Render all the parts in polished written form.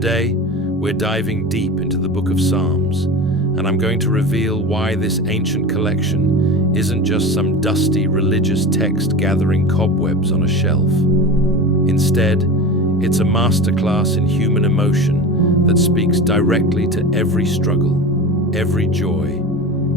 Today, we're diving deep into the Book of Psalms, and I'm going to reveal why this ancient collection isn't just some dusty religious text gathering cobwebs on a shelf. Instead, it's a masterclass in human emotion that speaks directly to every struggle, every joy,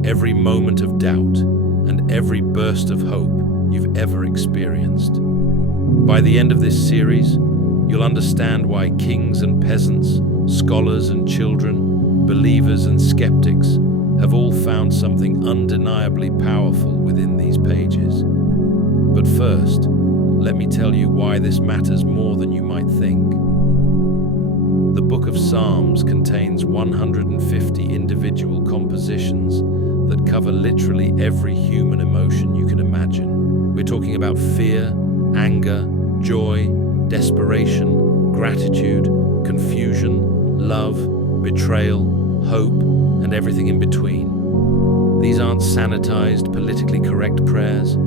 every moment of doubt, and every burst of hope you've ever experienced. By the end of this series, you'll understand why kings and peasants, scholars and children, believers and skeptics have all found something undeniably powerful within these pages. But first, let me tell you why this matters more than you might think. The Book of Psalms contains 150 individual compositions that cover literally every human emotion you can imagine. We're talking about fear, anger, joy, desperation, gratitude, confusion, love, betrayal, hope, and everything in between. These aren't sanitized, politically correct prayers.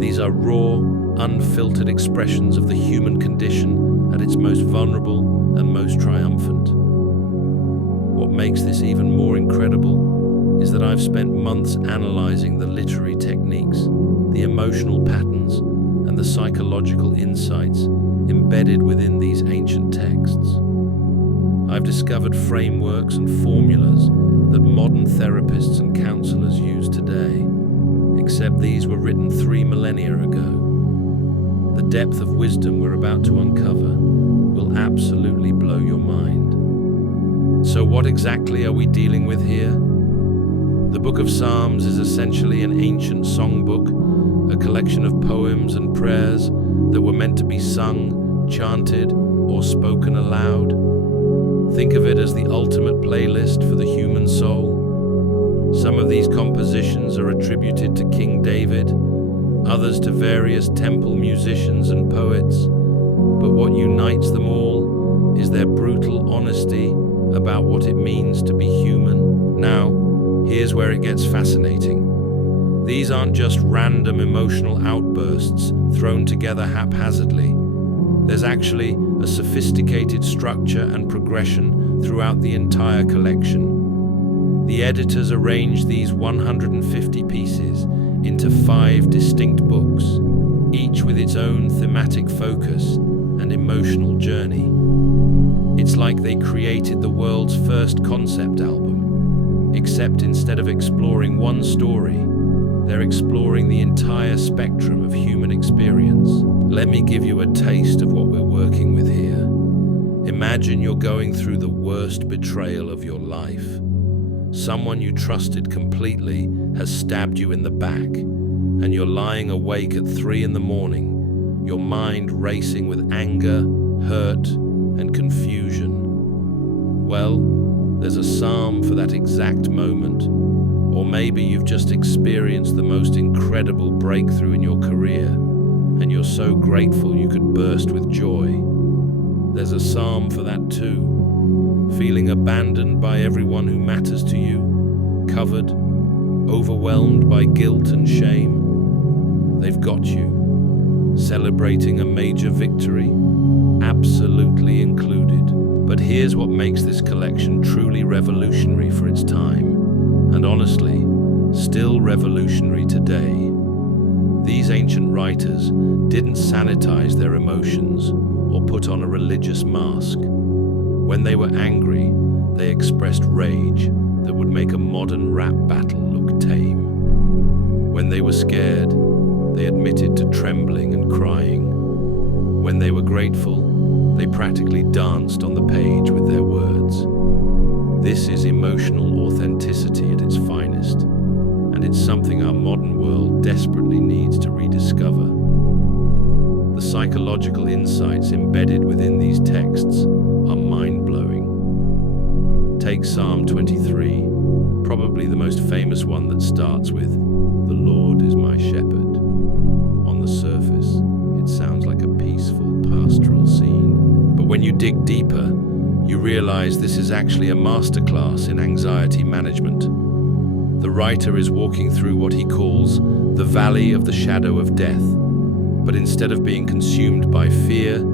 These are raw, unfiltered expressions of the human condition at its most vulnerable and most triumphant. What makes this even more incredible is that I've spent months analyzing the literary techniques, the emotional patterns, and the psychological insights embedded within these ancient texts. I've discovered frameworks and formulas that modern therapists and counselors use today, except these were written 3 millennia ago. The depth of wisdom we're about to uncover will absolutely blow your mind. So what exactly are we dealing with here? The Book of Psalms is essentially an ancient songbook, a collection of poems and prayers that were meant to be sung, chanted, or spoken aloud. Think of it as the ultimate playlist for the human soul. Some of these compositions are attributed to King David, others to various temple musicians and poets, but what unites them all is their brutal honesty about what it means to be human. Now, here's where it gets fascinating. These aren't just random emotional outbursts thrown together haphazardly. There's actually a sophisticated structure and progression throughout the entire collection. The editors arranged these 150 pieces into 5 distinct books, each with its own thematic focus and emotional journey. It's like they created the world's first concept album, except instead of exploring one story, they're exploring the entire spectrum of human experience. Let me give you a taste of what we're working with here. Imagine you're going through the worst betrayal of your life. Someone you trusted completely has stabbed you in the back, and you're lying awake at 3 a.m, your mind racing with anger, hurt, and confusion. Well, there's a psalm for that exact moment. Or maybe you've just experienced the most incredible breakthrough in your career, and you're so grateful you could burst with joy. There's a psalm for that too. Feeling abandoned by everyone who matters to you, covered, overwhelmed by guilt and shame. They've got you. Celebrating a major victory, absolutely included. But here's what makes this collection truly revolutionary for its time, and honestly, still revolutionary today. These ancient writers didn't sanitize their emotions or put on a religious mask. When they were angry, they expressed rage that would make a modern rap battle look tame. When they were scared, they admitted to trembling and crying. When they were grateful, they practically danced on the page with their words. This is emotional authenticity at its finest, and it's something our modern world desperately needs to rediscover. The psychological insights embedded within these texts are mind-blowing. Take Psalm 23, probably the most famous one that starts with, "The Lord is my shepherd." On the surface, it sounds like a peaceful pastoral scene. But when you dig deeper, you realize this is actually a masterclass in anxiety management. The writer is walking through what he calls the valley of the shadow of death, but instead of being consumed by fear,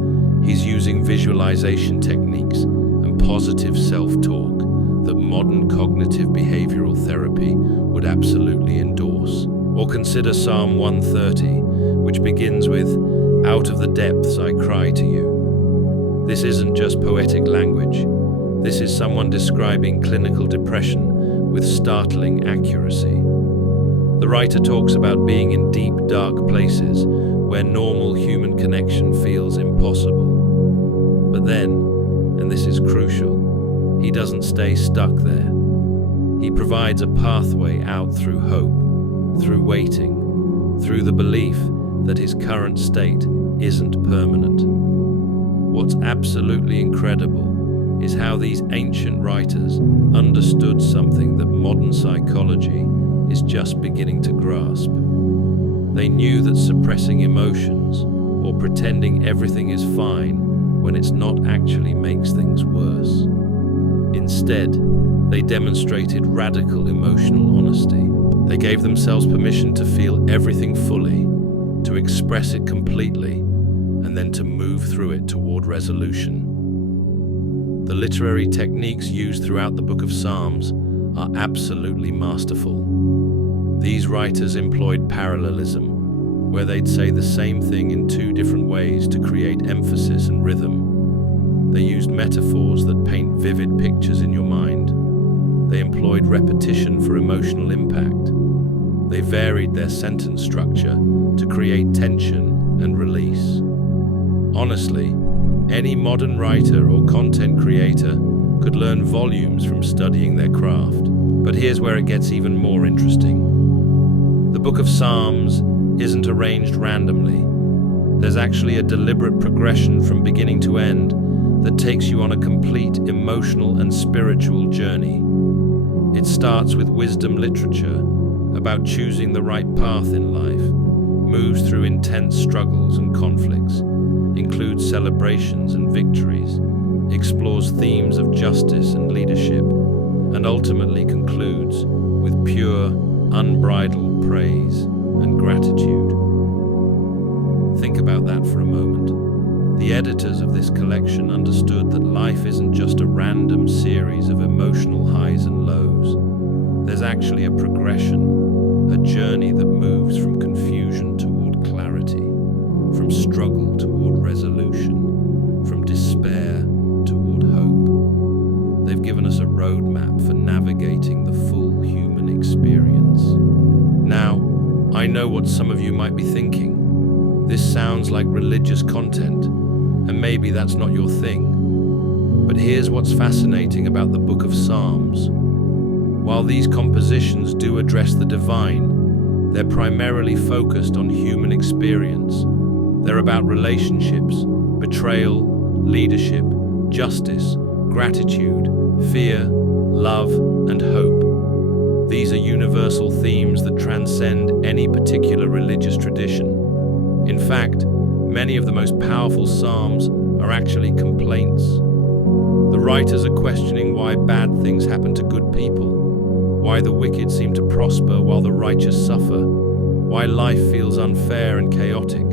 he's using visualization techniques and positive self-talk that modern cognitive behavioral therapy would absolutely endorse. Or consider Psalm 130, which begins with, "Out of the depths I cry to you." This isn't just poetic language. This is someone describing clinical depression with startling accuracy. The writer talks about being in deep, dark places where normal human connection feels impossible. But then, and this is crucial, he doesn't stay stuck there. He provides a pathway out through hope, through waiting, through the belief that his current state isn't permanent. What's absolutely incredible is how these ancient writers understood something that modern psychology is just beginning to grasp. They knew that suppressing emotions or pretending everything is fine when it's not actually makes things worse. Instead, they demonstrated radical emotional honesty. They gave themselves permission to feel everything fully, to express it completely, and then to move through it toward resolution. The literary techniques used throughout the Book of Psalms are absolutely masterful. These writers employed parallelism, where they'd say the same thing in two different ways to create emphasis and rhythm. They used metaphors that paint vivid pictures in your mind. They employed repetition for emotional impact. They varied their sentence structure to create tension and release. Honestly, any modern writer or content creator could learn volumes from studying their craft. But here's where it gets even more interesting. The Book of Psalms isn't arranged randomly. There's actually a deliberate progression from beginning to end that takes you on a complete emotional and spiritual journey. It starts with wisdom literature about choosing the right path in life, moves through intense struggles and conflicts, includes celebrations and victories, explores themes of justice and leadership, and ultimately concludes with pure, unbridled praise and gratitude. Think about that for a moment. The editors of this collection understood that life isn't just a random series of emotional highs and lows. There's actually a progression, a journey that moves from confusion toward clarity, from struggle toward resolution, from despair toward hope. They've given us a roadmap for navigating the full human experience. Now, I know what some of you might be thinking. This sounds like religious content, and maybe that's not your thing. But here's what's fascinating about the Book of Psalms. While these compositions do address the divine, they're primarily focused on human experience. They're about relationships, betrayal, leadership, justice, gratitude, fear, love, and hope. These are universal themes that transcend any particular religious tradition. In fact, many of the most powerful psalms are actually complaints. The writers are questioning why bad things happen to good people, why the wicked seem to prosper while the righteous suffer, why life feels unfair and chaotic.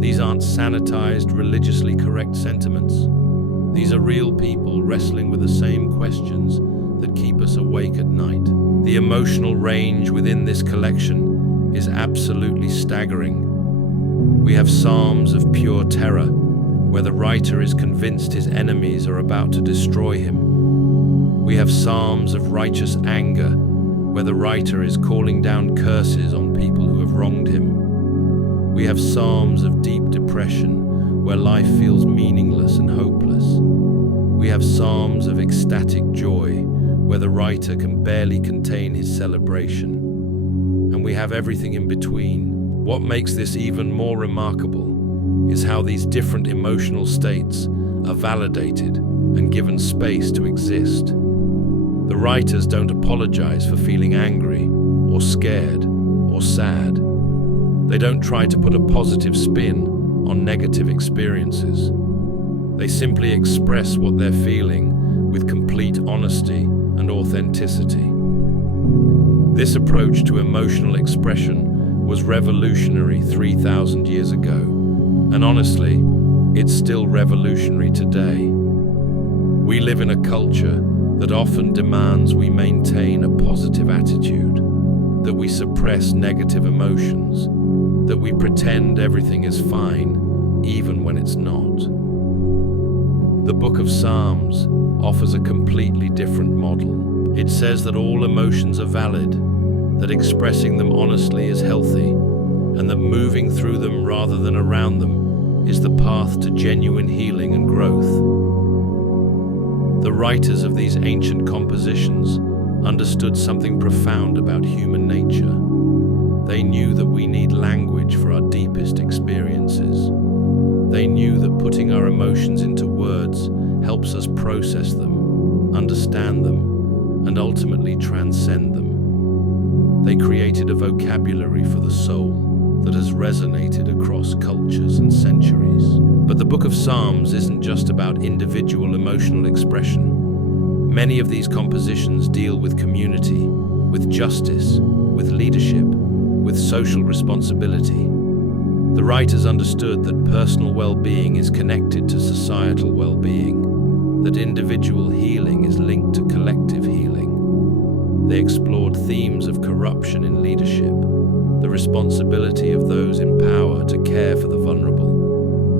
These aren't sanitized, religiously correct sentiments. These are real people wrestling with the same questions that keep us awake at night. The emotional range within this collection is absolutely staggering. We have psalms of pure terror, where the writer is convinced his enemies are about to destroy him. We have psalms of righteous anger, where the writer is calling down curses on people who have wronged him. We have psalms of deep depression, where life feels meaningless and hopeless. We have psalms of ecstatic joy, where the writer can barely contain his celebration. And we have everything in between. What makes this even more remarkable is how these different emotional states are validated and given space to exist. The writers don't apologize for feeling angry, or scared, or sad. They don't try to put a positive spin on negative experiences. They simply express what they're feeling with complete honesty and authenticity. This approach to emotional expression was revolutionary 3,000 years ago, and honestly, it's still revolutionary today. We live in a culture that often demands we maintain a positive attitude, that we suppress negative emotions, that we pretend everything is fine, even when it's not. The Book of Psalms offers a completely different model. It says that all emotions are valid, that expressing them honestly is healthy, and that moving through them rather than around them is the path to genuine healing and growth. The writers of these ancient compositions understood something profound about human nature. They knew that we need language for our deepest experiences. They knew that putting our emotions into words helps us process them, understand them, and ultimately transcend them. They created a vocabulary for the soul that has resonated across cultures and centuries. But the Book of Psalms isn't just about individual emotional expression. Many of these compositions deal with community, with justice, with leadership, with social responsibility. The writers understood that personal well-being is connected to societal well-being, that individual healing is linked to collective healing. They explored themes of corruption in leadership, the responsibility of those in power to care for the vulnerable,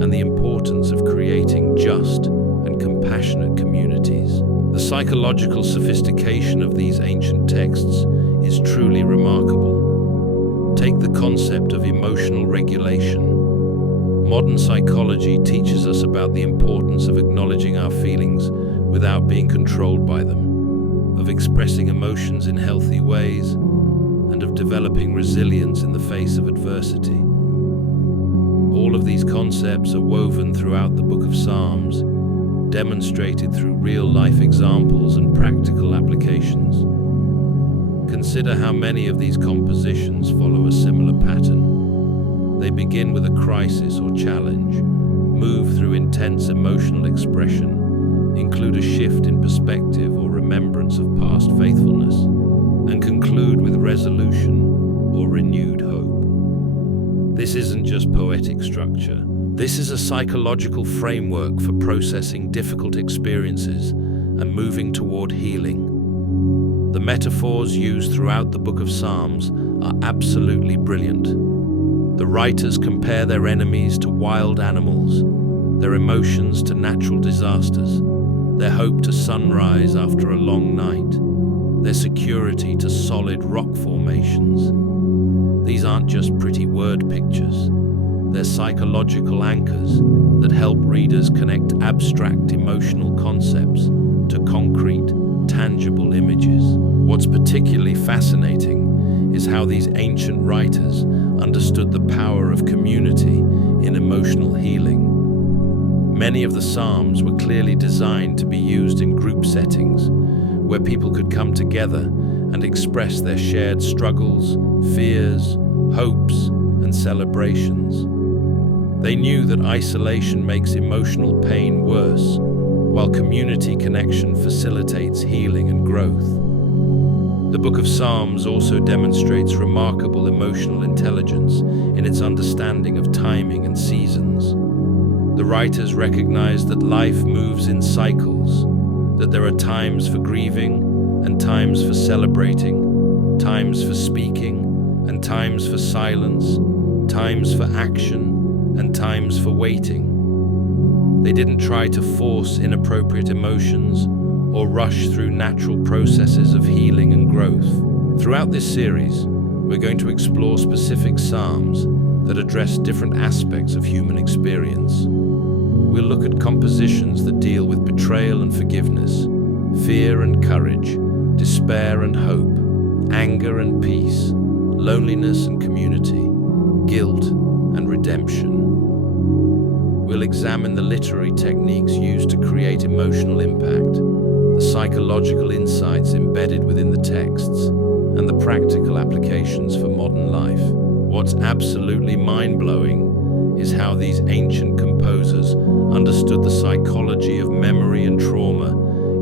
and the importance of creating just and compassionate communities. The psychological sophistication of these ancient texts is truly remarkable. Take the concept of emotional regulation. Modern psychology teaches us about the importance of acknowledging our feelings without being controlled by them, of expressing emotions in healthy ways, and of developing resilience in the face of adversity. All of these concepts are woven throughout the Book of Psalms, demonstrated through real-life examples and practical applications. Consider how many of these compositions follow a similar pattern. They begin with a crisis or challenge, move through intense emotional expression, include a shift in perspective or remembrance of past faithfulness, and conclude with resolution or renewed hope. This isn't just poetic structure. This is a psychological framework for processing difficult experiences and moving toward healing. The metaphors used throughout the Book of Psalms are absolutely brilliant. The writers compare their enemies to wild animals, their emotions to natural disasters, their hope to sunrise after a long night, their security to solid rock formations. These aren't just pretty word pictures. They're psychological anchors that help readers connect abstract emotional concepts to concrete, tangible images. What's particularly fascinating is how these ancient writers understood the power of community in emotional healing. Many of the Psalms were clearly designed to be used in group settings, where people could come together and express their shared struggles, fears, hopes, and celebrations. They knew that isolation makes emotional pain worse, while community connection facilitates healing and growth. The Book of Psalms also demonstrates remarkable emotional intelligence in its understanding of timing and seasons. The writers recognize that life moves in cycles, that there are times for grieving and times for celebrating, times for speaking and times for silence, times for action and times for waiting. They didn't try to force inappropriate emotions or rush through natural processes of healing and growth. Throughout this series, we're going to explore specific psalms that address different aspects of human experience. We'll look at compositions that deal with betrayal and forgiveness, fear and courage, despair and hope, anger and peace, loneliness and community, guilt and redemption. We'll examine the literary techniques used to create emotional impact, the psychological insights embedded within the texts, and the practical applications for modern life. What's absolutely mind-blowing is how these ancient composers understood the psychology of memory and trauma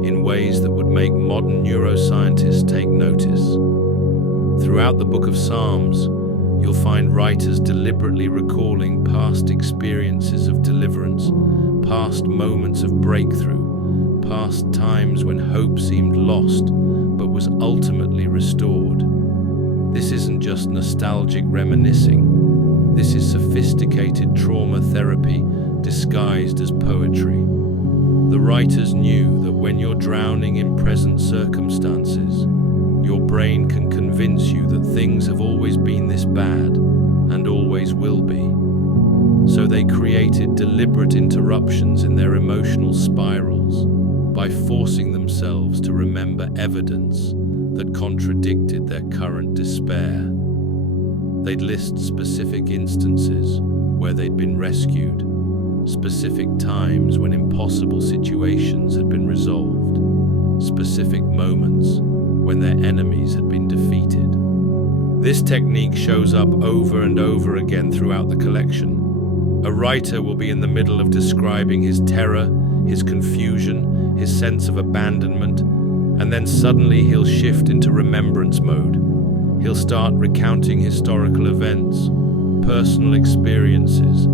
in ways that would make modern neuroscientists take notice. Throughout the Book of Psalms, you'll find writers deliberately recalling past experiences of deliverance, past moments of breakthrough, past times when hope seemed lost but was ultimately restored. This isn't just nostalgic reminiscing. This is sophisticated trauma therapy disguised as poetry. The writers knew that when you're drowning in present circumstances, your brain can convince you that things have always been this bad and always will be. So they created deliberate interruptions in their emotional spirals by forcing themselves to remember evidence that contradicted their current despair. They'd list specific instances where they'd been rescued, specific times when impossible situations had been resolved, specific moments when their enemies had been defeated. This technique shows up over and over again throughout the collection. A writer will be in the middle of describing his terror, his confusion, his sense of abandonment, and then suddenly he'll shift into remembrance mode. He'll start recounting historical events, personal experiences,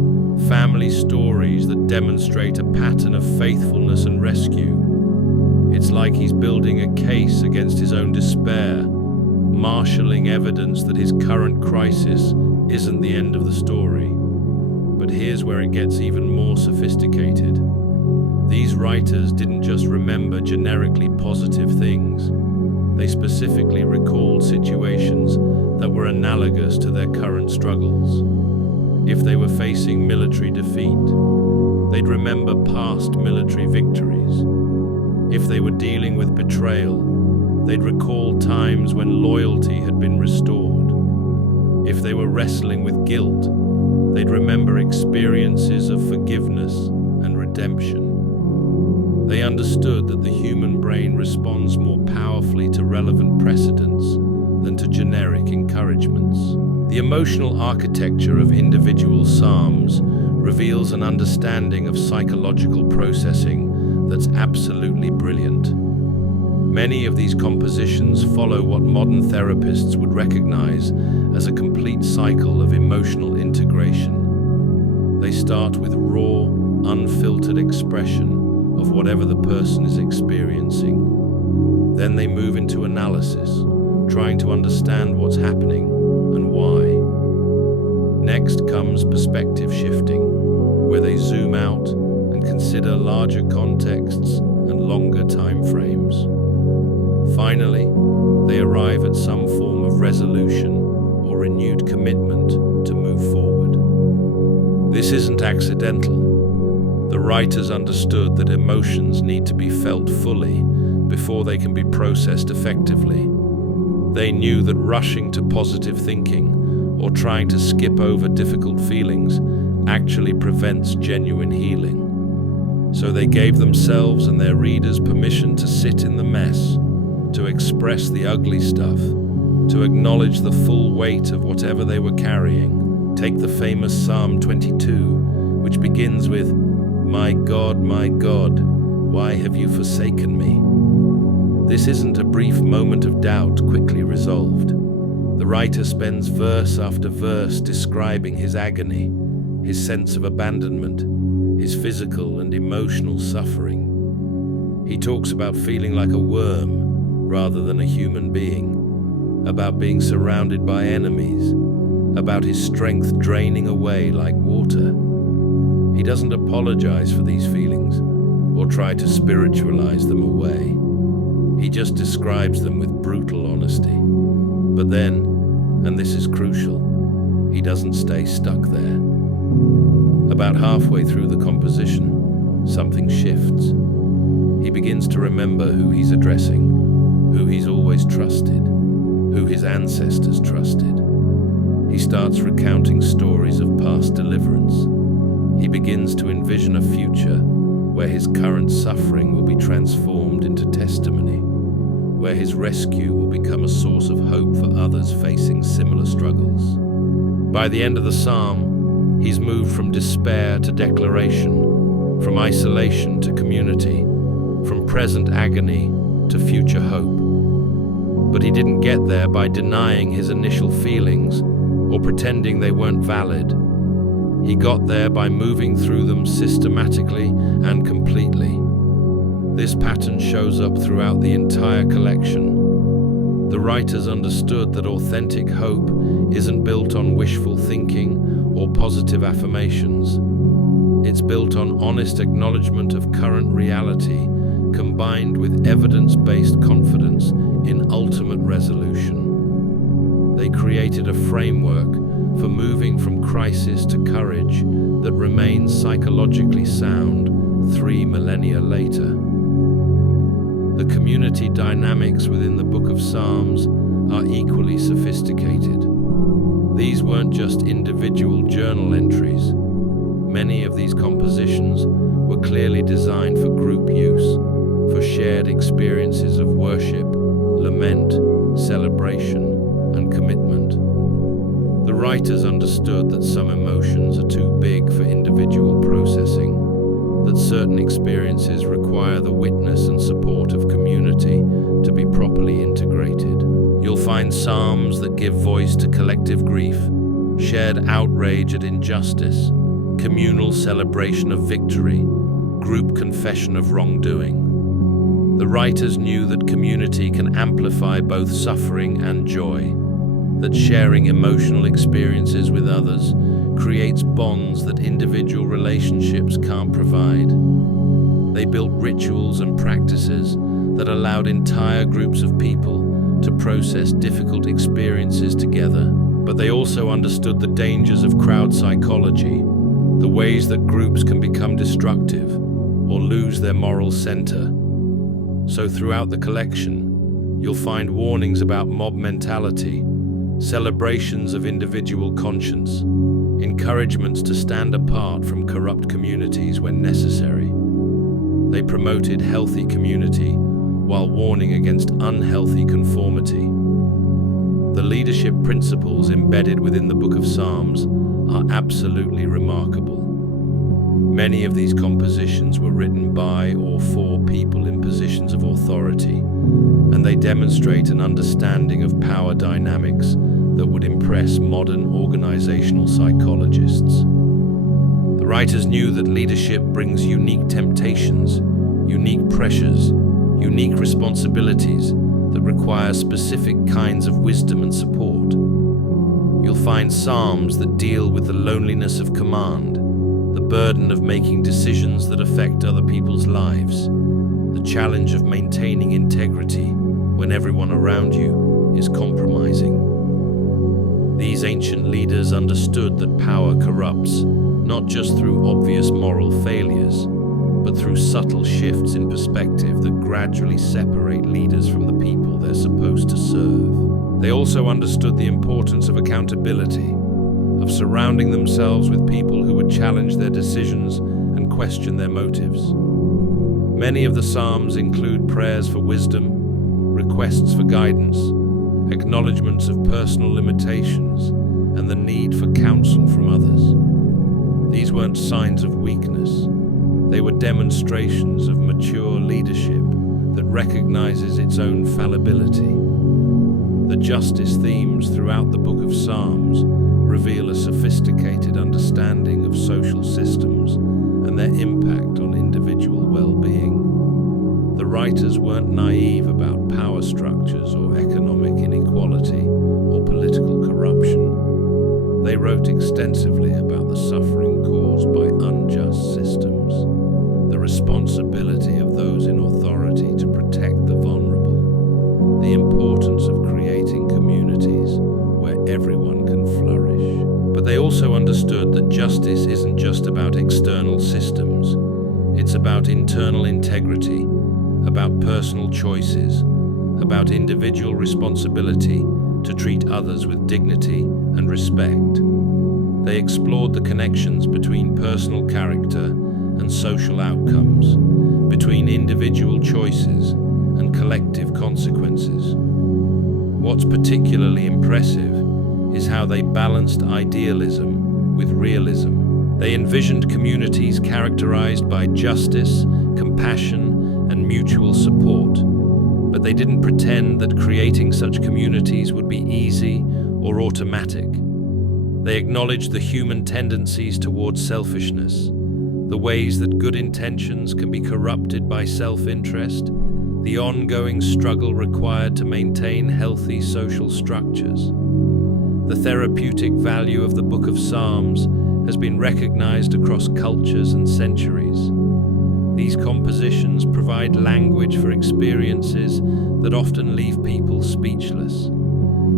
family stories that demonstrate a pattern of faithfulness and rescue. It's like he's building a case against his own despair, marshalling evidence that his current crisis isn't the end of the story. But here's where it gets even more sophisticated. These writers didn't just remember generically positive things. They specifically recalled situations that were analogous to their current struggles. If they were facing military defeat, they'd remember past military victories. If they were dealing with betrayal, they'd recall times when loyalty had been restored. If they were wrestling with guilt, they'd remember experiences of forgiveness and redemption. They understood that the human brain responds more powerfully to relevant precedents than to generic encouragements. The emotional architecture of individual psalms reveals an understanding of psychological processing that's absolutely brilliant. Many of these compositions follow what modern therapists would recognize as a complete cycle of emotional integration. They start with raw, unfiltered expression of whatever the person is experiencing. Then they move into analysis, trying to understand what's happening and why. Next comes perspective shifting, where they zoom out and consider larger contexts and longer time frames. Finally, they arrive at some form of resolution or renewed commitment to move forward. This isn't accidental. The writers understood that emotions need to be felt fully before they can be processed effectively. They knew that rushing to positive thinking or trying to skip over difficult feelings actually prevents genuine healing. So they gave themselves and their readers permission to sit in the mess, to express the ugly stuff, to acknowledge the full weight of whatever they were carrying. Take the famous Psalm 22, which begins with, my God, why have you forsaken me?" This isn't a brief moment of doubt quickly resolved. The writer spends verse after verse describing his agony, his sense of abandonment, his physical and emotional suffering. He talks about feeling like a worm rather than a human being, about being surrounded by enemies, about his strength draining away like water. He doesn't apologize for these feelings or try to spiritualize them away. He just describes them with brutal honesty. But then, and this is crucial, he doesn't stay stuck there. About halfway through the composition, something shifts. He begins to remember who he's addressing, who he's always trusted, who his ancestors trusted. He starts recounting stories of past deliverance. He begins to envision a future where his current suffering will be transformed into testimony, where his rescue will become a source of hope for others facing similar struggles. By the end of the psalm, he's moved from despair to declaration, from isolation to community, from present agony to future hope. But he didn't get there by denying his initial feelings or pretending they weren't valid. He got there by moving through them systematically and completely. This pattern shows up throughout the entire collection. The writers understood that authentic hope isn't built on wishful thinking or positive affirmations. It's built on honest acknowledgement of current reality, combined with evidence-based confidence in ultimate resolution. They created a framework for moving from crisis to courage that remains psychologically sound 3 millennia later. The community dynamics within the Book of Psalms are equally sophisticated. These weren't just individual journal entries. Many of these compositions were clearly designed for group use, for shared experiences of worship, lament, celebration, and commitment. The writers understood that some emotions are too big for individual processing, that certain experiences require the witness and support of community to be properly integrated. You'll find psalms that give voice to collective grief, shared outrage at injustice, communal celebration of victory, group confession of wrongdoing. The writers knew that community can amplify both suffering and joy, that sharing emotional experiences with others creates bonds that individual relationships can't provide. They built rituals and practices that allowed entire groups of people to process difficult experiences together. But they also understood the dangers of crowd psychology, the ways that groups can become destructive or lose their moral center. So throughout the collection, you'll find warnings about mob mentality, celebrations of individual conscience, encouragements to stand apart from corrupt communities when necessary. They promoted healthy community while warning against unhealthy conformity. The leadership principles embedded within the Book of Psalms are absolutely remarkable. Many of these compositions were written by or for people in positions of authority, and they demonstrate an understanding of power dynamics that would impress modern organizational psychologists. The writers knew that leadership brings unique temptations, unique pressures, unique responsibilities that require specific kinds of wisdom and support. You'll find psalms that deal with the loneliness of command, the burden of making decisions that affect other people's lives, the challenge of maintaining integrity when everyone around you is compromising. These ancient leaders understood that power corrupts, not just through obvious moral failures, but through subtle shifts in perspective that gradually separate leaders from the people they're supposed to serve. They also understood the importance of accountability, of surrounding themselves with people who would challenge their decisions and question their motives. Many of the Psalms include prayers for wisdom, requests for guidance, acknowledgements of personal limitations, and the need for counsel from others. These weren't signs of weakness. They were demonstrations of mature leadership that recognizes its own fallibility. The justice themes throughout the Book of Psalms reveal a sophisticated understanding of social systems and their impact on individual well-being. The writers weren't naive about power structures or economic inequality or political corruption. They wrote extensively about the suffering caused by unjust systems, the responsibility of those in authority to protect the vulnerable, the importance of creating communities where everyone can flourish. But they also understood that justice isn't just about external systems. It's about internal integrity, about personal choices, about individual responsibility to treat others with dignity and respect. They explored the connections between personal character and social outcomes, between individual choices and collective consequences. What's particularly impressive is how they balanced idealism with realism. They envisioned communities characterized by justice, compassion, and mutual support, but they didn't pretend that creating such communities would be easy or automatic. They acknowledged the human tendencies towards selfishness, the ways that good intentions can be corrupted by self-interest, the ongoing struggle required to maintain healthy social structures. The therapeutic value of the Book of Psalms has been recognized across cultures and centuries. These compositions provide language for experiences that often leave people speechless.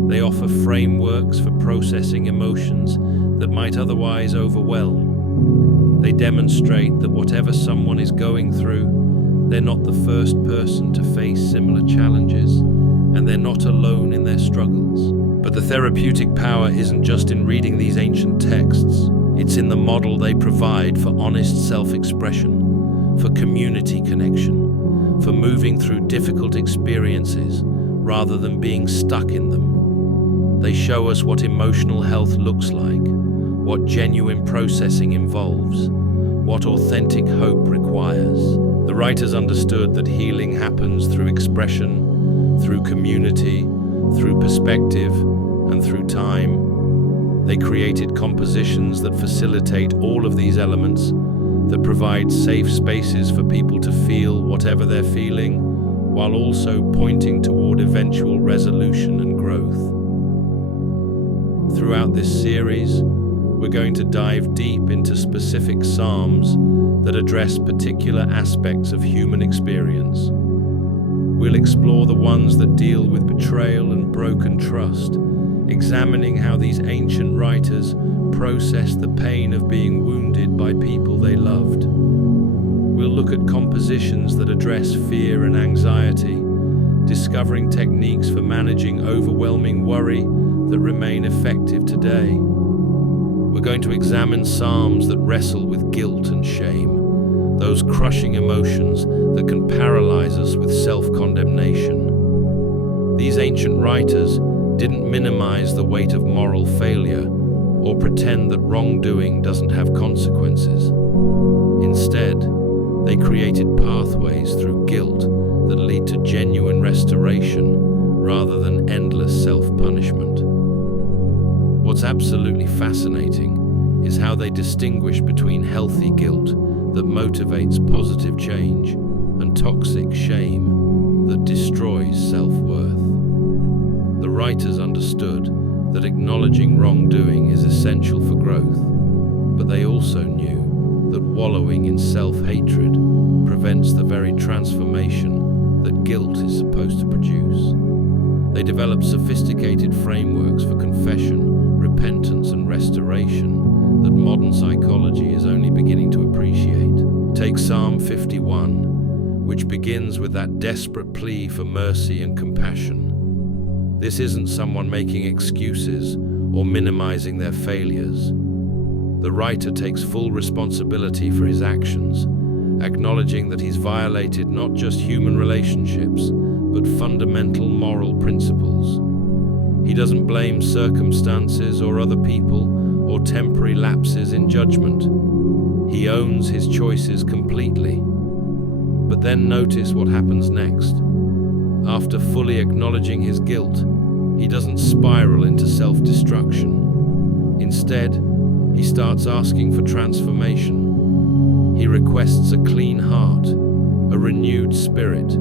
They offer frameworks for processing emotions that might otherwise overwhelm. They demonstrate that whatever someone is going through, they're not the first person to face similar challenges, and they're not alone in their struggles. But the therapeutic power isn't just in reading these ancient texts. It's in the model they provide for honest self-expression, for community connection, for moving through difficult experiences rather than being stuck in them. They show us what emotional health looks like, what genuine processing involves, what authentic hope requires. The writers understood that healing happens through expression, through community, through perspective, and through time. They created compositions that facilitate all of these elements, that provide safe spaces for people to feel whatever they're feeling, while also pointing toward eventual resolution and growth. Throughout this series, we're going to dive deep into specific psalms that address particular aspects of human experience. We'll explore the ones that deal with betrayal and broken trust, examining how these ancient writers processed the pain of being wounded by people they loved. We'll look at compositions that address fear and anxiety, discovering techniques for managing overwhelming worry that remain effective today. We're going to examine psalms that wrestle with guilt and shame, those crushing emotions that can paralyze us with self-condemnation. These ancient writers didn't minimize the weight of moral failure or pretend that wrongdoing doesn't have consequences. Instead, they created pathways through guilt that lead to genuine restoration rather than endless self-punishment. What's absolutely fascinating is how they distinguish between healthy guilt that motivates positive change and toxic shame that destroys self-worth. The writers understood that acknowledging wrongdoing is essential for growth, but they also knew that wallowing in self-hatred prevents the very transformation that guilt is supposed to produce. They developed sophisticated frameworks for confession, repentance, and restoration that modern psychology is only beginning to appreciate. Take Psalm 51, which begins with that desperate plea for mercy and compassion. This isn't someone making excuses or minimizing their failures. The writer takes full responsibility for his actions, acknowledging that he's violated not just human relationships, but fundamental moral principles. He doesn't blame circumstances or other people or temporary lapses in judgment. He owns his choices completely. But then notice what happens next. After fully acknowledging his guilt, he doesn't spiral into self-destruction. Instead, he starts asking for transformation. He requests a clean heart, a renewed spirit,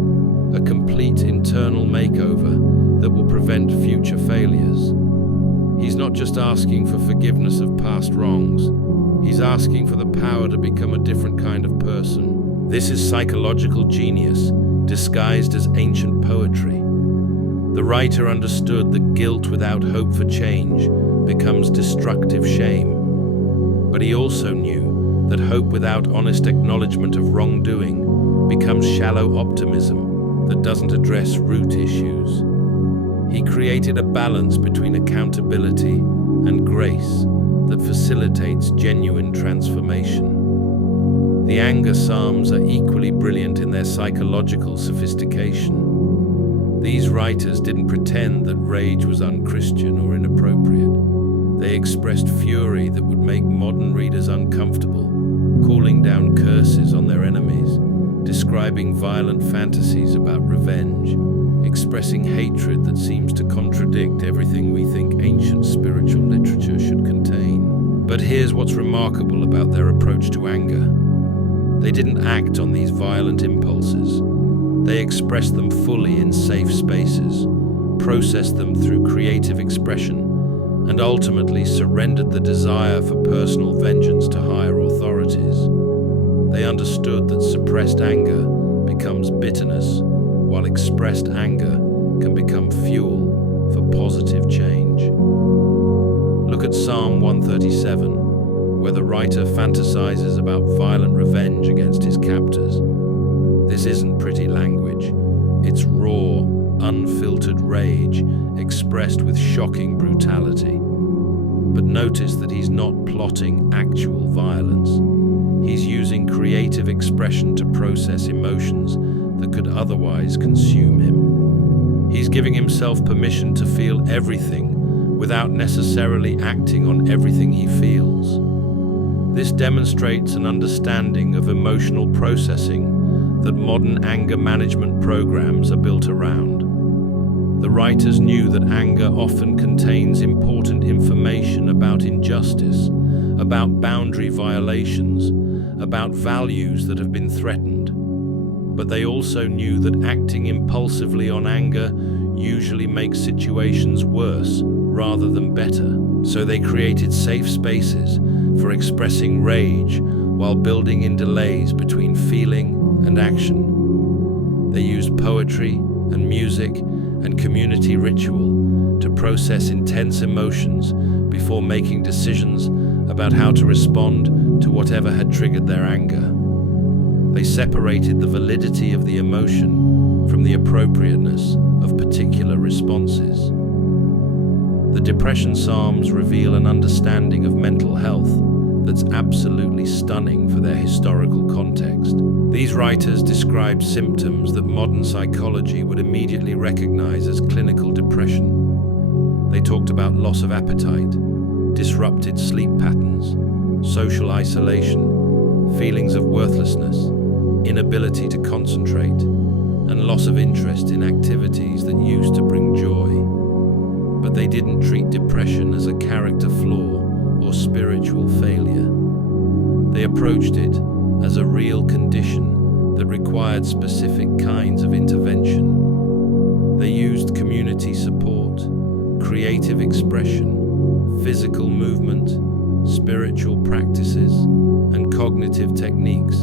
a complete internal makeover that will prevent future failures. He's not just asking for forgiveness of past wrongs, he's asking for the power to become a different kind of person. This is psychological genius, disguised as ancient poetry. The writer understood that guilt without hope for change becomes destructive shame. But he also knew that hope without honest acknowledgement of wrongdoing becomes shallow optimism that doesn't address root issues. He created a balance between accountability and grace that facilitates genuine transformation. The anger psalms are equally brilliant in their psychological sophistication. These writers didn't pretend that rage was unchristian or inappropriate. They expressed fury that would make modern readers uncomfortable, calling down curses on their enemies, describing violent fantasies about revenge, expressing hatred that seems to contradict everything we think ancient spiritual literature should contain. But here's what's remarkable about their approach to anger. They didn't act on these violent impulses. They expressed them fully in safe spaces, processed them through creative expression, and ultimately surrendered the desire for personal vengeance to higher authorities. They understood that suppressed anger becomes bitterness, while expressed anger can become fuel for positive change. Look at Psalm 137, where the writer fantasizes about violent revenge against his captors. This isn't pretty language. It's raw, unfiltered rage expressed with shocking brutality. But notice that he's not plotting actual violence. He's using creative expression to process emotions that could otherwise consume him. He's giving himself permission to feel everything without necessarily acting on everything he feels. This demonstrates an understanding of emotional processing that modern anger management programs are built around. The writers knew that anger often contains important information about injustice, about boundary violations, about values that have been threatened. But they also knew that acting impulsively on anger usually makes situations worse rather than better. So they created safe spaces for expressing rage while building in delays between feeling and action. They used poetry and music and community ritual to process intense emotions before making decisions about how to respond to whatever had triggered their anger. They separated the validity of the emotion from the appropriateness of particular responses. The Depression Psalms reveal an understanding of mental health that's absolutely stunning for their historical context. These writers describe symptoms that modern psychology would immediately recognize as clinical depression. They talked about loss of appetite, disrupted sleep patterns, social isolation, feelings of worthlessness, inability to concentrate, and loss of interest in activities that used to bring joy. But they didn't treat depression as a character flaw or spiritual failure. They approached it as a real condition that required specific kinds of intervention. They used community support, creative expression, physical movement, spiritual practices, and cognitive techniques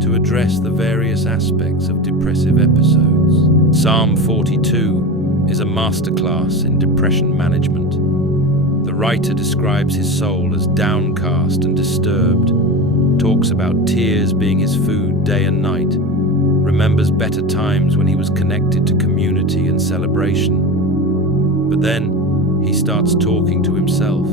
to address the various aspects of depressive episodes. Psalm 42 is a masterclass in depression management. The writer describes his soul as downcast and disturbed, talks about tears being his food day and night, remembers better times when he was connected to community and celebration. But then he starts talking to himself,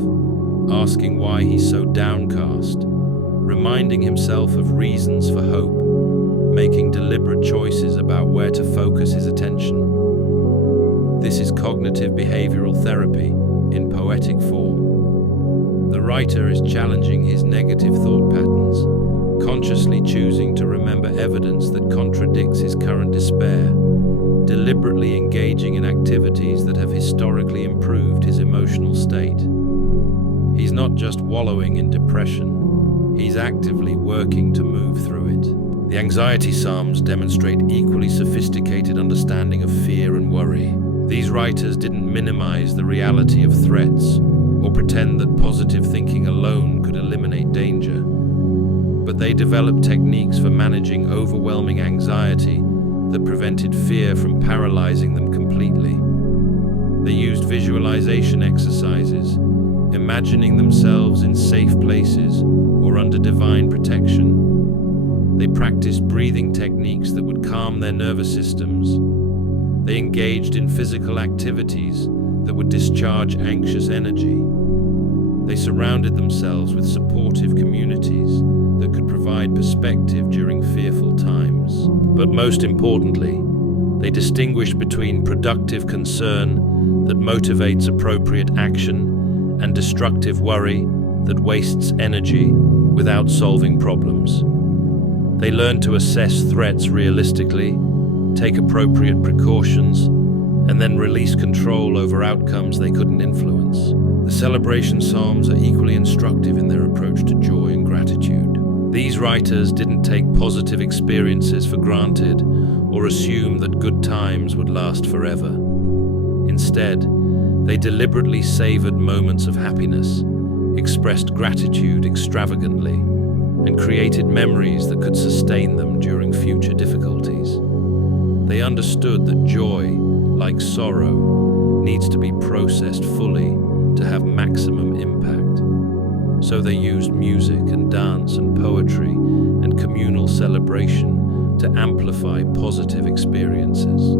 asking why he's so downcast, reminding himself of reasons for hope, making deliberate choices about where to focus his attention. This is cognitive behavioral therapy in poetic form. The writer is challenging his negative thought patterns, consciously choosing to remember evidence that contradicts his current despair, deliberately engaging in activities that have historically improved his emotional state. He's not just wallowing in depression, he's actively working to move through it. The Anxiety Psalms demonstrate equally sophisticated understanding of fear and worry. These writers didn't minimize the reality of threats or pretend that positive thinking alone could eliminate danger. But they developed techniques for managing overwhelming anxiety that prevented fear from paralyzing them completely. They used visualization exercises, imagining themselves in safe places or under divine protection. They practiced breathing techniques that would calm their nervous systems. They engaged in physical activities that would discharge anxious energy. They surrounded themselves with supportive communities that could provide perspective during fearful times. But most importantly, they distinguished between productive concern that motivates appropriate action and destructive worry that wastes energy without solving problems. They learned to assess threats realistically, take appropriate precautions, and then release control over outcomes they couldn't influence. The Celebration Psalms are equally instructive in their approach to joy and gratitude. These writers didn't take positive experiences for granted or assume that good times would last forever. Instead, they deliberately savored moments of happiness, expressed gratitude extravagantly, and created memories that could sustain them during future difficulties. They understood that joy, like sorrow, needs to be processed fully to have maximum impact. So they used music and dance and poetry and communal celebration to amplify positive experiences.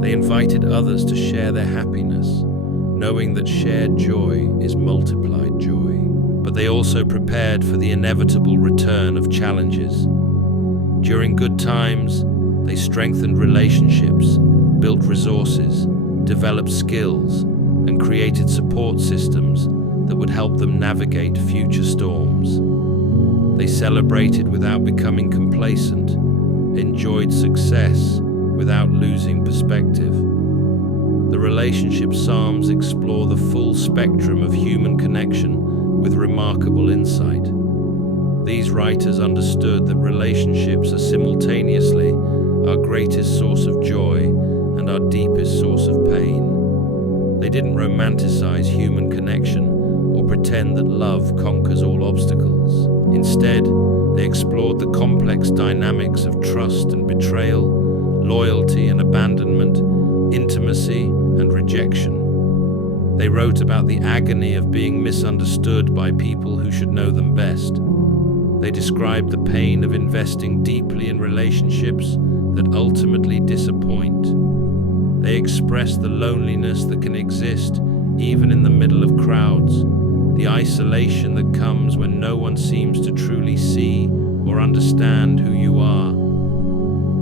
They invited others to share their happiness, knowing that shared joy is multiplied joy. But they also prepared for the inevitable return of challenges. During good times, they strengthened relationships, built resources, developed skills, and created support systems that would help them navigate future storms. They celebrated without becoming complacent, enjoyed success without losing perspective. The Relationship Psalms explore the full spectrum of human connection with remarkable insight. These writers understood that relationships are simultaneously our greatest source of joy and our deepest source of pain. They didn't romanticize human connection or pretend that love conquers all obstacles. Instead, they explored the complex dynamics of trust and betrayal, loyalty and abandonment, intimacy and rejection. They wrote about the agony of being misunderstood by people who should know them best. They described the pain of investing deeply in relationships that ultimately disappoint. They expressed the loneliness that can exist even in the middle of crowds, the isolation that comes when no one seems to truly see or understand who you are.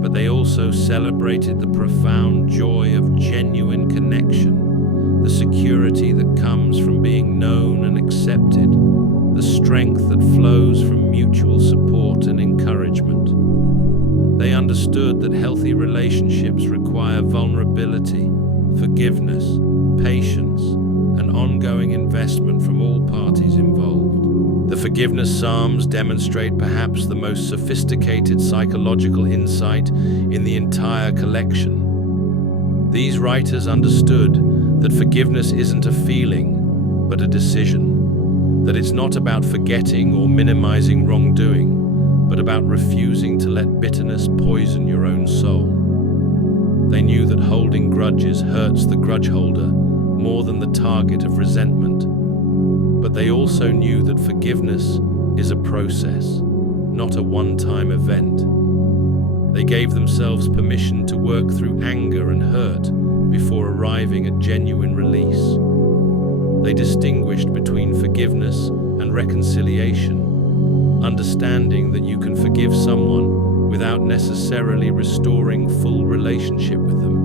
But they also celebrated the profound joy of genuine connection, the security that comes from being known and accepted, the strength that flows from mutual support and encouragement. They understood that healthy relationships require vulnerability, forgiveness, patience, and ongoing investment from all parties involved. The Forgiveness Psalms demonstrate perhaps the most sophisticated psychological insight in the entire collection. These writers understood that forgiveness isn't a feeling, but a decision, that it's not about forgetting or minimizing wrongdoing, but about refusing to let bitterness poison your own soul. They knew that holding grudges hurts the grudge holder more than the target of resentment. But they also knew that forgiveness is a process, not a one-time event. They gave themselves permission to work through anger and hurt before arriving at genuine release. They distinguished between forgiveness and reconciliation, understanding that you can forgive someone without necessarily restoring full relationship with them.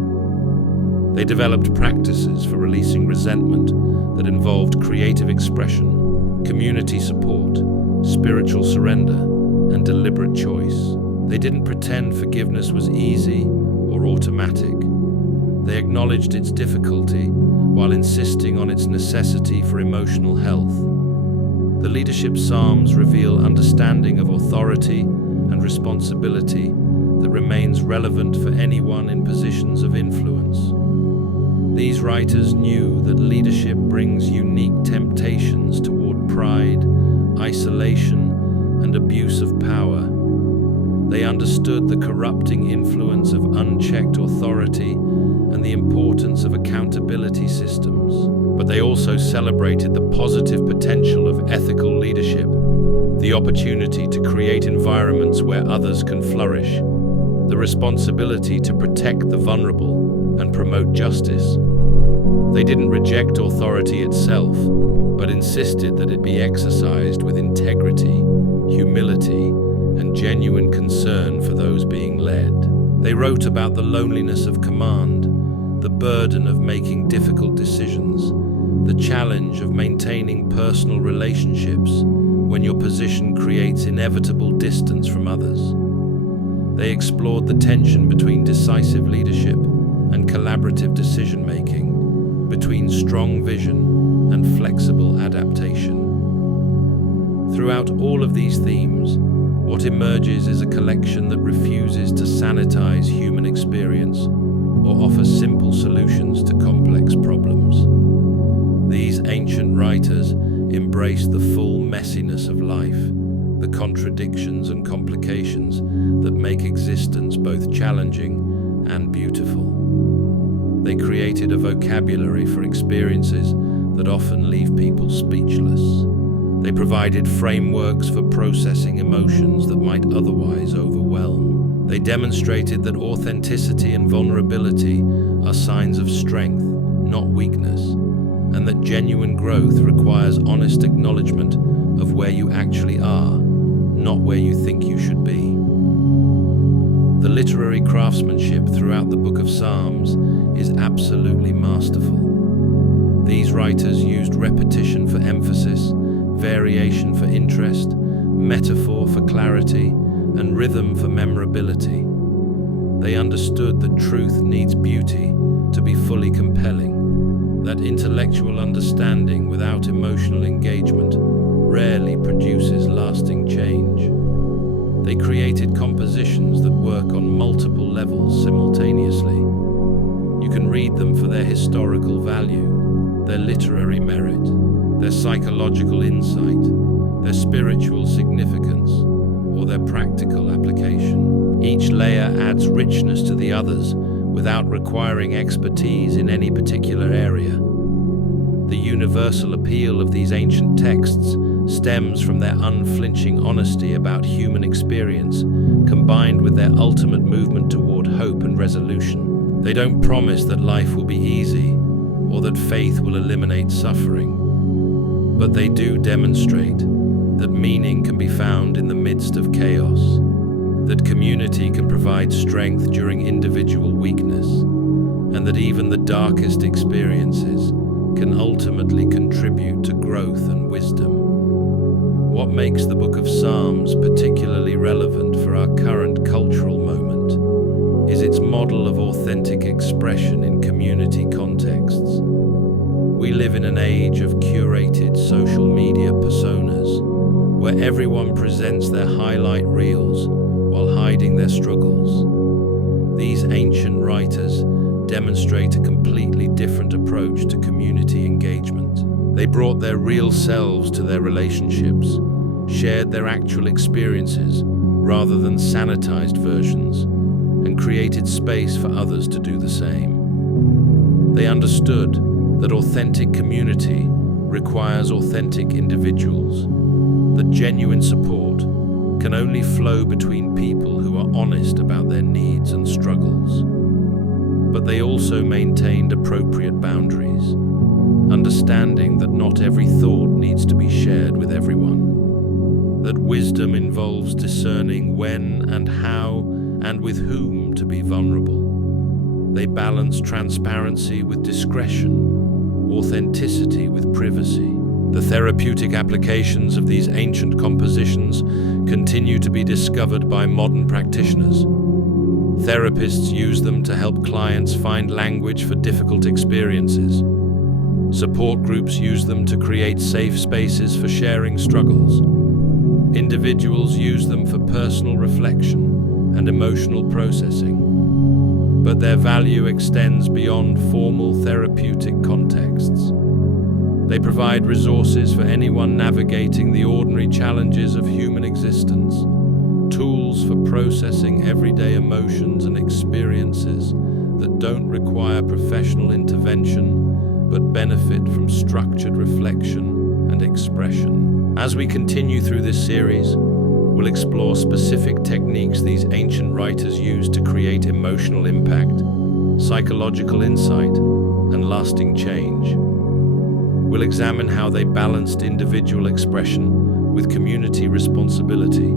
They developed practices for releasing resentment that involved creative expression, community support, spiritual surrender, and deliberate choice. They didn't pretend forgiveness was easy or automatic. They acknowledged its difficulty while insisting on its necessity for emotional health. The Leadership Psalms reveal understanding of authority and responsibility that remains relevant for anyone in positions of influence. These writers knew that leadership brings unique temptations toward pride, isolation, and abuse of power. They understood the corrupting influence of unchecked authority and the importance of accountability systems. But they also celebrated the positive potential of ethical leadership, the opportunity to create environments where others can flourish, the responsibility to protect the vulnerable and promote justice. They didn't reject authority itself, but insisted that it be exercised with integrity, humility, and genuine concern for those being led. They wrote about the loneliness of command, the burden of making difficult decisions, the challenge of maintaining personal relationships when your position creates inevitable distance from others. They explored the tension between decisive leadership and collaborative decision-making, between strong vision and flexible adaptation. Throughout all of these themes, what emerges is a collection that refuses to sanitize human experience or offer simple solutions to complex problems. These ancient writers embrace the full messiness of life, the contradictions and complications that make existence both challenging and beautiful. They created a vocabulary for experiences that often leave people speechless. They provided frameworks for processing emotions that might otherwise overwhelm. They demonstrated that authenticity and vulnerability are signs of strength, not weakness, and that genuine growth requires honest acknowledgement of where you actually are, not where you think you should be. The literary craftsmanship throughout the Book of Psalms is absolutely masterful. These writers used repetition for emphasis, variation for interest, metaphor for clarity, and rhythm for memorability. They understood that truth needs beauty to be fully compelling, that intellectual understanding without emotional engagement rarely produces lasting change. They created compositions that work on multiple levels simultaneously. You can read them for their historical value, their literary merit, their psychological insight, their spiritual significance, or their practical application. Each layer adds richness to the others without requiring expertise in any particular area. The universal appeal of these ancient texts stems from their unflinching honesty about human experience, combined with their ultimate movement toward hope and resolution. They don't promise that life will be easy or that faith will eliminate suffering, but they do demonstrate that meaning can be found in the midst of chaos, that community can provide strength during individual weakness, and that even the darkest experiences can ultimately contribute to growth and wisdom. What makes the Book of Psalms particularly relevant for our current cultural moment is its model of authentic expression in community contexts. We live in an age of curated social media personas, where everyone presents their highlight reels while hiding their struggles. These ancient writers demonstrate a completely different approach to community engagement. They brought their real selves to their relationships, shared their actual experiences rather than sanitized versions, and created space for others to do the same. They understood that authentic community requires authentic individuals, that genuine support can only flow between people who are honest about their needs and struggles. But they also maintained appropriate boundaries, understanding that not every thought needs to be shared with everyone, that wisdom involves discerning when and how and with whom to be vulnerable. They balance transparency with discretion, authenticity with privacy. The therapeutic applications of these ancient compositions continue to be discovered by modern practitioners. Therapists use them to help clients find language for difficult experiences. Support groups use them to create safe spaces for sharing struggles. Individuals use them for personal reflection and emotional processing. But their value extends beyond formal therapeutic contexts. They provide resources for anyone navigating the ordinary challenges of human existence, tools for processing everyday emotions and experiences that don't require professional intervention, but benefit from structured reflection and expression. As we continue through this series, we'll explore specific techniques these ancient writers used to create emotional impact, psychological insight, and lasting change. We'll examine how they balanced individual expression with community responsibility,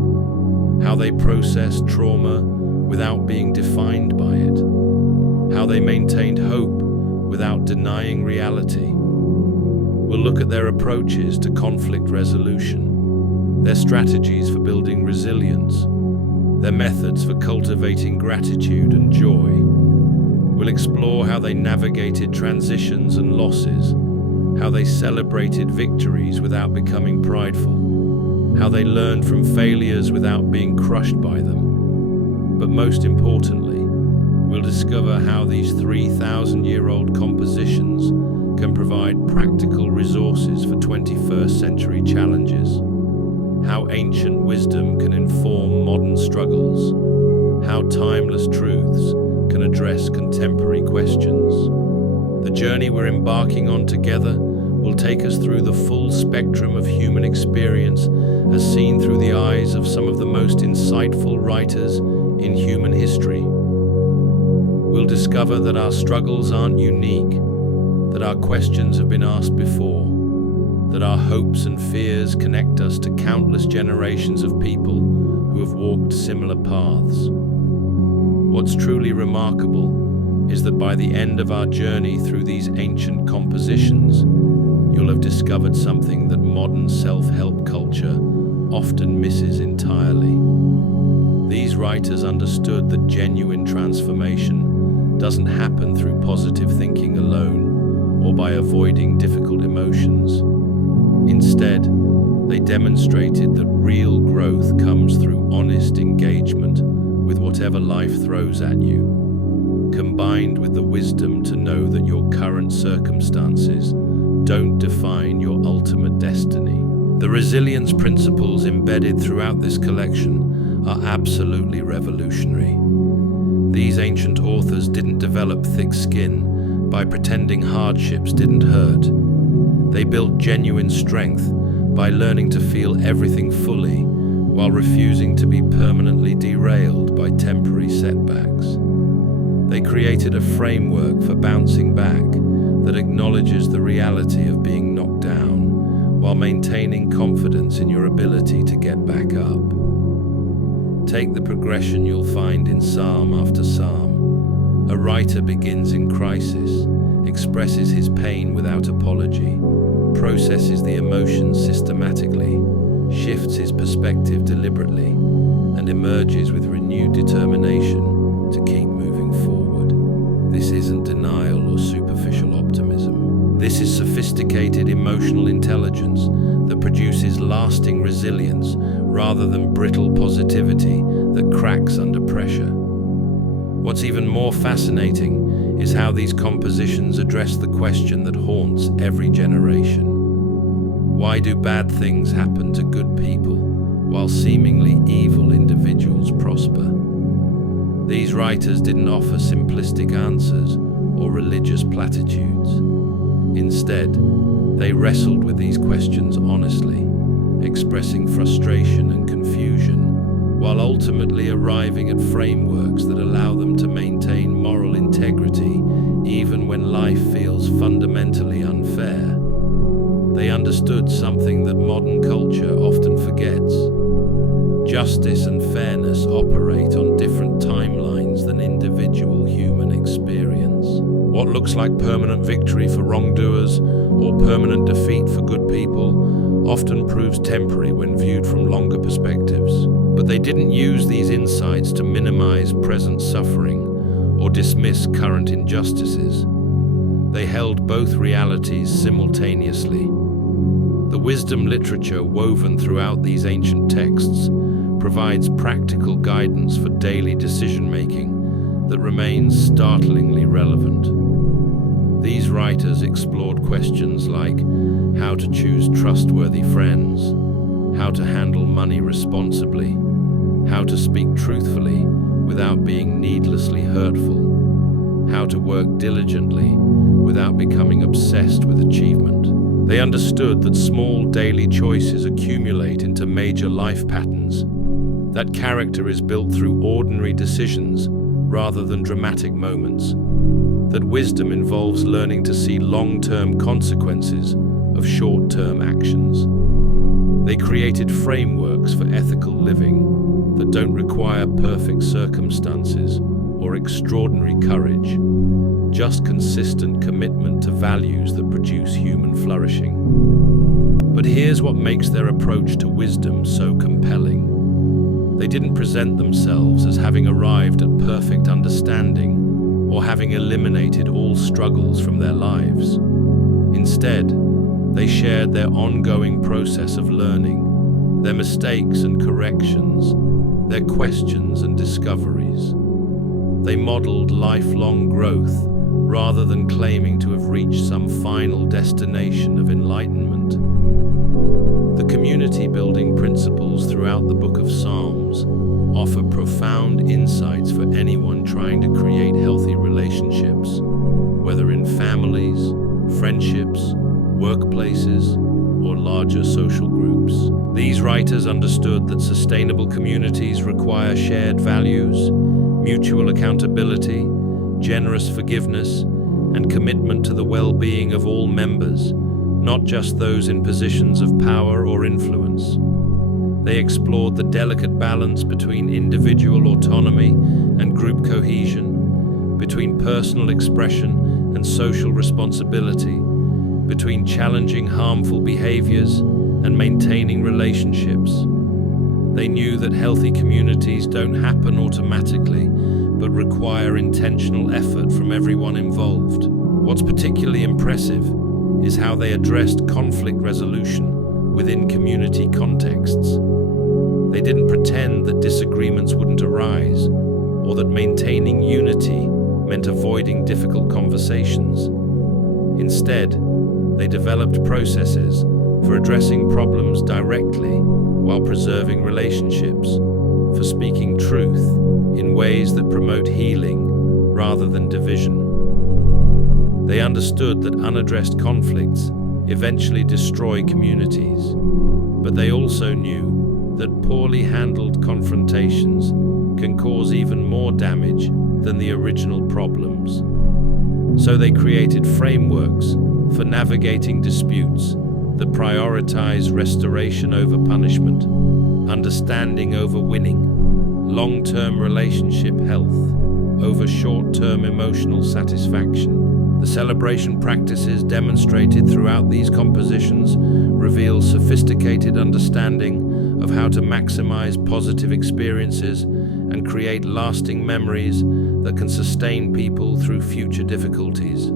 how they processed trauma without being defined by it, how they maintained hope without denying reality. We'll look at their approaches to conflict resolution, their strategies for building resilience, their methods for cultivating gratitude and joy. We'll explore how they navigated transitions and losses, how they celebrated victories without becoming prideful, how they learned from failures without being crushed by them. But most importantly, we'll discover how these 3,000-year-old compositions can provide practical resources for 21st century challenges, how ancient wisdom can inform modern struggles, how timeless truths can address contemporary questions. The journey we're embarking on together will take us through the full spectrum of human experience as seen through the eyes of some of the most insightful writers in human history. We'll discover that our struggles aren't unique, that our questions have been asked before, that our hopes and fears connect us to countless generations of people who have walked similar paths. What's truly remarkable is that by the end of our journey through these ancient compositions, you'll have discovered something that modern self-help culture often misses entirely. These writers understood that genuine transformation doesn't happen through positive thinking alone or by avoiding difficult emotions. Instead, they demonstrated that real growth comes through honest engagement with whatever life throws at you, combined with the wisdom to know that your current circumstances don't define your ultimate destiny. The resilience principles embedded throughout this collection are absolutely revolutionary. These ancient authors didn't develop thick skin by pretending hardships didn't hurt. They built genuine strength by learning to feel everything fully while refusing to be permanently derailed by temporary setbacks. They created a framework for bouncing back that acknowledges the reality of being knocked down while maintaining confidence in your ability to get back up. Take the progression you'll find in psalm after psalm. A writer begins in crisis, expresses his pain without apology, processes the emotions systematically, shifts his perspective deliberately, and emerges with renewed determination to keep moving forward. This isn't denial or superficial optimism. This is sophisticated emotional intelligence that produces lasting resilience rather than brittle positivity that cracks under pressure. What's even more fascinating is how these compositions address the question that haunts every generation. Why do bad things happen to good people while seemingly evil individuals prosper? These writers didn't offer simplistic answers or religious platitudes. Instead, they wrestled with these questions honestly, expressing frustration and confusion, while ultimately arriving at frameworks that allow them to maintain moral integrity even when life feels fundamentally unfair. They understood something that modern culture often forgets. Justice and fairness operate on different timelines than individual human experience. What looks like permanent victory for wrongdoers or permanent defeat for good people often proves temporary when viewed from longer perspectives. But they didn't use these insights to minimize present suffering or dismiss current injustices. They held both realities simultaneously. The wisdom literature woven throughout these ancient texts provides practical guidance for daily decision-making that remains startlingly relevant. These writers explored questions like how to choose trustworthy friends, how to handle money responsibly, how to speak truthfully without being needlessly hurtful, how to work diligently without becoming obsessed with achievement. They understood that small daily choices accumulate into major life patterns, that character is built through ordinary decisions rather than dramatic moments, that wisdom involves learning to see long-term consequences of short-term actions. They created frameworks for ethical living that don't require perfect circumstances or extraordinary courage, just consistent commitment to values that produce human flourishing. But here's what makes their approach to wisdom so compelling. They didn't present themselves as having arrived at perfect understanding or having eliminated all struggles from their lives. Instead, they shared their ongoing process of learning, their mistakes and corrections, their questions and discoveries. They modeled lifelong growth rather than claiming to have reached some final destination of enlightenment. The community-building principles throughout the Book of Psalms offer profound insights for anyone trying to create healthy relationships, whether in families, friendships, workplaces, or larger social groups. These writers understood that sustainable communities require shared values, mutual accountability, generous forgiveness, and commitment to the well-being of all members, not just those in positions of power or influence. They explored the delicate balance between individual autonomy and group cohesion, between personal expression and social responsibility, between challenging harmful behaviors and maintaining relationships. They knew that healthy communities don't happen automatically, but require intentional effort from everyone involved. What's particularly impressive is how they addressed conflict resolution within community contexts. They didn't pretend that disagreements wouldn't arise, or that maintaining unity meant avoiding difficult conversations. Instead, they developed processes for addressing problems directly while preserving relationships, for speaking truth in ways that promote healing rather than division. They understood that unaddressed conflicts eventually destroy communities, but they also knew that poorly handled confrontations can cause even more damage than the original problems. So they created frameworks for navigating disputes that prioritize restoration over punishment, understanding over winning, long-term relationship health over short-term emotional satisfaction. The celebration practices demonstrated throughout these compositions reveal sophisticated understanding of how to maximize positive experiences and create lasting memories that can sustain people through future difficulties.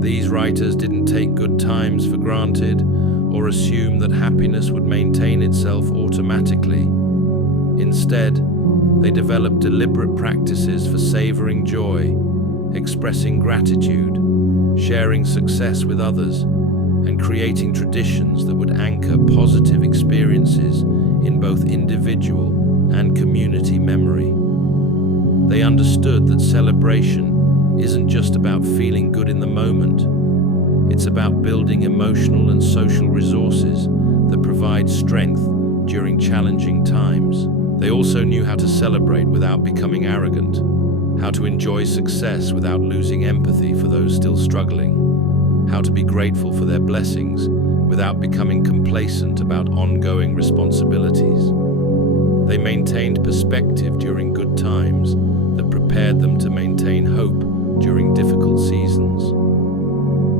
These writers didn't take good times for granted or assume that happiness would maintain itself automatically. Instead, they developed deliberate practices for savoring joy, expressing gratitude, sharing success with others, and creating traditions that would anchor positive experiences in both individual and community memory. They understood that celebration isn't just about feeling good in the moment. It's about building emotional and social resources that provide strength during challenging times. They also knew how to celebrate without becoming arrogant, how to enjoy success without losing empathy for those still struggling, how to be grateful for their blessings without becoming complacent about ongoing responsibilities. They maintained perspective during good times that prepared them to maintain hope during difficult seasons.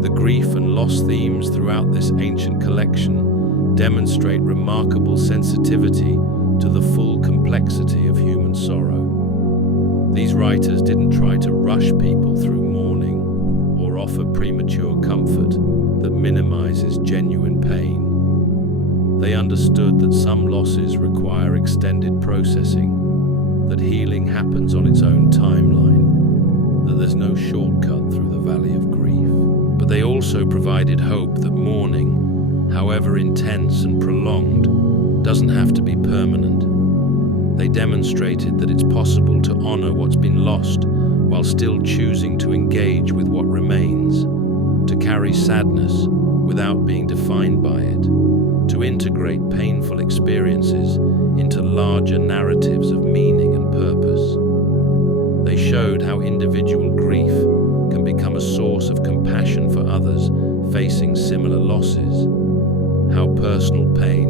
The grief and loss themes throughout this ancient collection demonstrate remarkable sensitivity to the full complexity of human sorrow. These writers didn't try to rush people through mourning or offer premature comfort that minimizes genuine pain. They understood that some losses require extended processing, that healing happens on its own timeline, that there's no shortcut through the valley of grief. But they also provided hope that mourning, however intense and prolonged, doesn't have to be permanent. They demonstrated that it's possible to honor what's been lost while still choosing to engage with what remains, to carry sadness without being defined by it, to integrate painful experiences into larger narratives of meaning and purpose. They showed how individual grief can become a source of compassion for others facing similar losses, how personal pain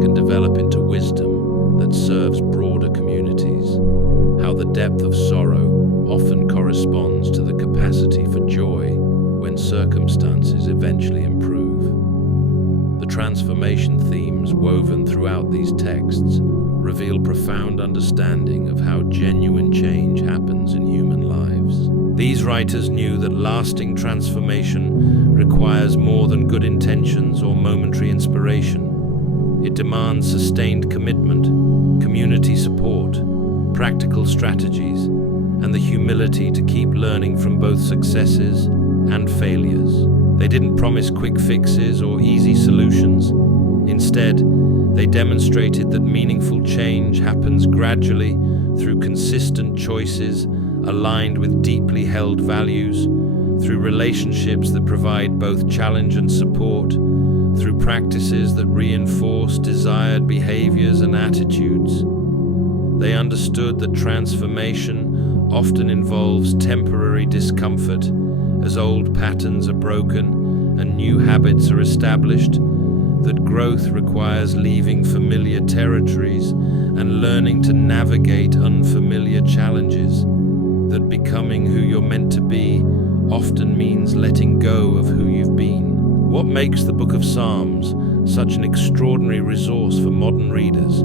can develop into wisdom that serves broader communities, how the depth of sorrow often corresponds to the capacity for joy when circumstances eventually improve. The transformation themes woven throughout these texts reveal profound understanding of how genuine change happens in human lives. These writers knew that lasting transformation requires more than good intentions or momentary inspiration. It demands sustained commitment, community support, practical strategies, and the humility to keep learning from both successes and failures. They didn't promise quick fixes or easy solutions. Instead, they demonstrated that meaningful change happens gradually through consistent choices aligned with deeply held values, through relationships that provide both challenge and support, through practices that reinforce desired behaviors and attitudes. They understood that transformation often involves temporary discomfort as old patterns are broken and new habits are established, that growth requires leaving familiar territories and learning to navigate unfamiliar challenges, that becoming who you're meant to be often means letting go of who you've been. What makes the Book of Psalms such an extraordinary resource for modern readers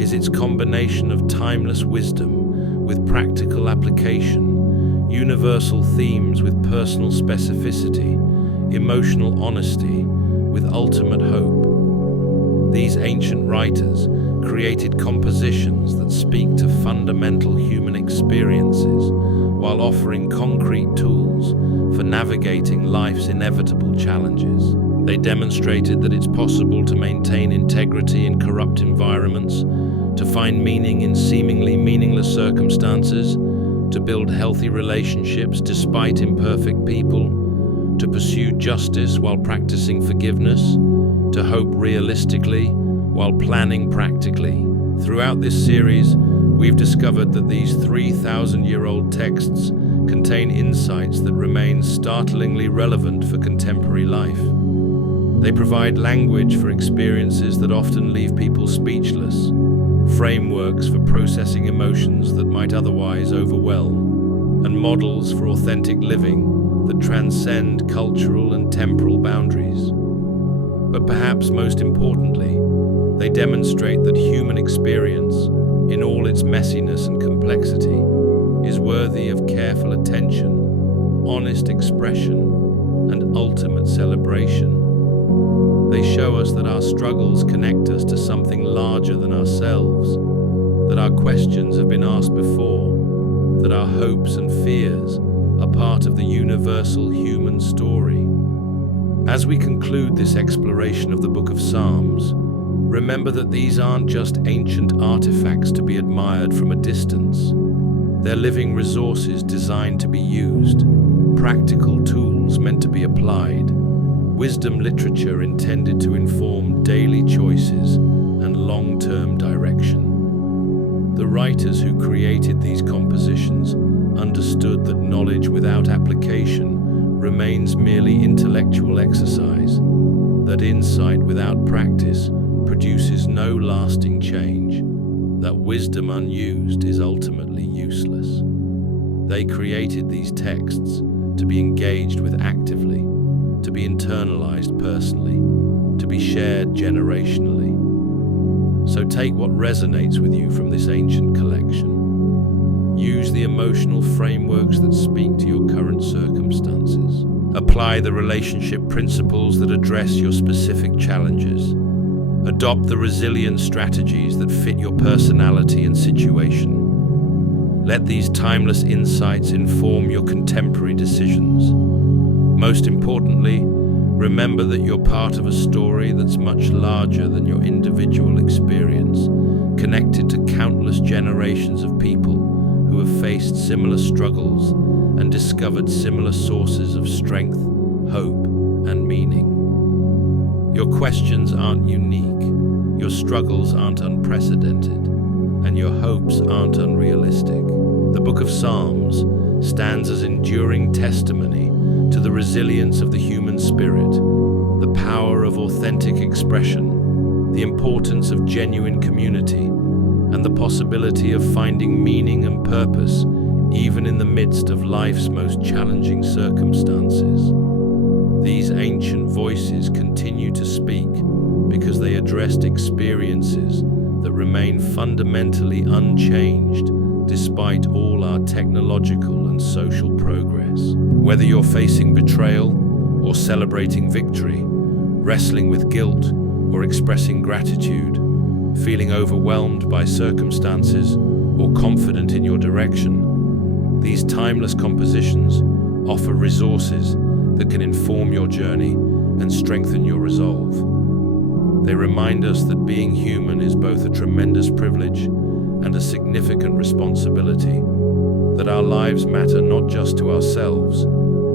is its combination of timeless wisdom with practical application, universal themes with personal specificity, emotional honesty with ultimate hope. These ancient writers created compositions that speak to fundamental human experiences while offering concrete tools for navigating life's inevitable challenges. They demonstrated that it's possible to maintain integrity in corrupt environments, to find meaning in seemingly meaningless circumstances, to build healthy relationships despite imperfect people, to pursue justice while practicing forgiveness, to hope realistically while planning practically. Throughout this series, we've discovered that these 3,000-year-old texts contain insights that remain startlingly relevant for contemporary life. They provide language for experiences that often leave people speechless, frameworks for processing emotions that might otherwise overwhelm, and models for authentic living that transcend cultural and temporal boundaries. But perhaps most importantly, they demonstrate that human experience, in all its messiness and complexity, is worthy of careful attention, honest expression, and ultimate celebration. They show us that our struggles connect us to something larger than ourselves, that our questions have been asked before, that our hopes and fears are part of the universal human story. As we conclude this exploration of the Book of Psalms, remember that these aren't just ancient artifacts to be admired from a distance. They're living resources designed to be used, practical tools meant to be applied, wisdom literature intended to inform daily choices and long-term direction. The writers who created these compositions understood that knowledge without application remains merely intellectual exercise, that insight without practice produces no lasting change, that wisdom unused is ultimately useless. They created these texts to be engaged with actively, to be internalized personally, to be shared generationally. So take what resonates with you from this ancient collection. Use the emotional frameworks that speak to your current circumstances. Apply the relationship principles that address your specific challenges. Adopt the resilient strategies that fit your personality and situation. Let these timeless insights inform your contemporary decisions. Most importantly, remember that you're part of a story that's much larger than your individual experience, connected to countless generations of people who have faced similar struggles and discovered similar sources of strength, hope, and meaning. Your questions aren't unique, your struggles aren't unprecedented, and your hopes aren't unrealistic. The Book of Psalms stands as enduring testimony to the resilience of the human spirit, the power of authentic expression, the importance of genuine community, and the possibility of finding meaning and purpose even in the midst of life's most challenging circumstances. These ancient voices continue to speak because they addressed experiences that remain fundamentally unchanged despite all our technological and social progress. Whether you're facing betrayal or celebrating victory, wrestling with guilt or expressing gratitude, feeling overwhelmed by circumstances, or confident in your direction, these timeless compositions offer resources that can inform your journey and strengthen your resolve. They remind us that being human is both a tremendous privilege and a significant responsibility, that our lives matter not just to ourselves,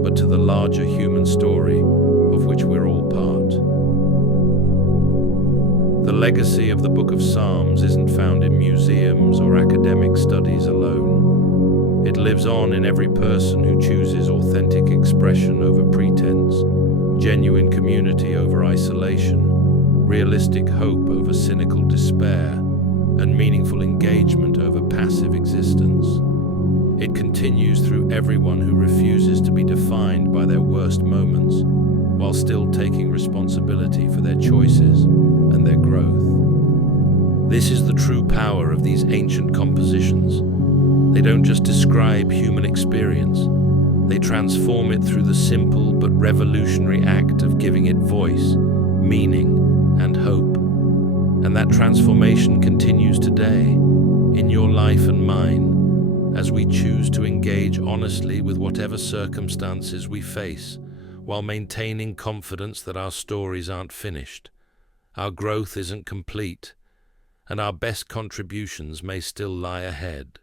but to the larger human story of which we're all part. The legacy of the Book of Psalms isn't found in museums or academic studies alone. It lives on in every person who chooses authentic expression over pretense, genuine community over isolation, realistic hope over cynical despair, and meaningful engagement over passive existence. It continues through everyone who refuses to be defined by their worst moments, while still taking responsibility for their choices and their growth. This is the true power of these ancient compositions. They don't just describe human experience, they transform it through the simple but revolutionary act of giving it voice, meaning, and hope. And that transformation continues today, in your life and mine, as we choose to engage honestly with whatever circumstances we face, while maintaining confidence that our stories aren't finished, our growth isn't complete, and our best contributions may still lie ahead.